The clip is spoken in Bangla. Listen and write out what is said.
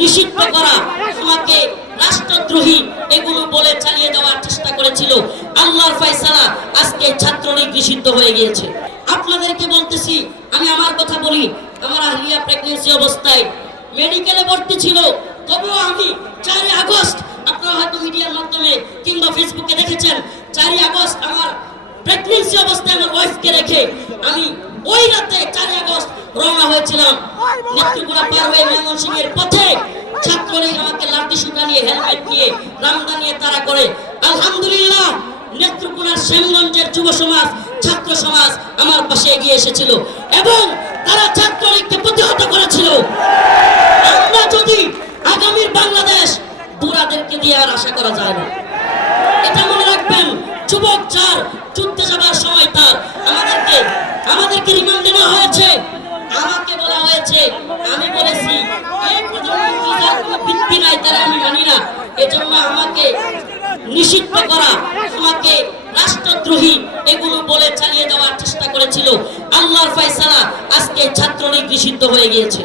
নিষিদ্ধ করা, আমাকে রাষ্ট্রদ্রোহী এগুলো বলে চালিয়ে দেওয়ার চেষ্টা করেছিল। আল্লাহর ফয়সালা আজকে ছাত্রলীগ নিষিদ্ধ হয়ে গিয়েছে। আপনাদেরকে বলতেছি, আমি আমার কথা বলি, আমার আহলিয়া প্রেগন্যান্সি অবস্থায় মেডিকেলে ভর্তি ছিল, তবুও আমি 4 আগস্ট, আপনারা হয়তো মিডিয়ার মাধ্যমে কিংবা ফেসবুকে দেখেছেন, 4 আগস্ট আমার প্রেগন্যান্সি অবস্থায় আমার ওয়াইফকে রেখে আমি ওই রাতে 4 আগস্ট রওনা হয়েছিলাম নেত্রকোনা পার হয়ে ময়মনসিংহের পথে। ছাত্রলীগ আমাকে লাঠি সুটা নিয়ে, হেলমেট নিয়ে, রামদা নিয়ে তাড়া করে। আলহামদুলিল্লাহ, নেত্রকোনার শ্যামগঞ্জের যুব সমাজ, ছাত্র সমাজ আমার পাশে এগিয়ে এসেছিল এবং তারা ছাত্রলীগকে প্রতিহত করেছিল। আমরা যদি আগামীর বাংলাদেশ বুড়াদেরকে দিয়ে আর আশা করা যায় না, এটা মনে রাখবেন। যুবক যার, যুদ্ধে যাবার সময় তার। আমাদেরকে রিমান্ডে নেওয়া হয়েছে, আমাকে বলা হয়েছে, আমি বলেছি এই প্রধানমন্ত্রী যার কোনো ভিত্তি নাই তারা আমি মানি না। এজন্য আমাকে নিষিদ্ধ করা, আমাকে রাষ্ট্রদ্রোহী এগুলো বলে চালিয়ে দেওয়ার চেষ্টা করেছিল। আল্লাহর ফয়সালা আজকে ছাত্রলীগ নিষিদ্ধ হয়ে গিয়েছে।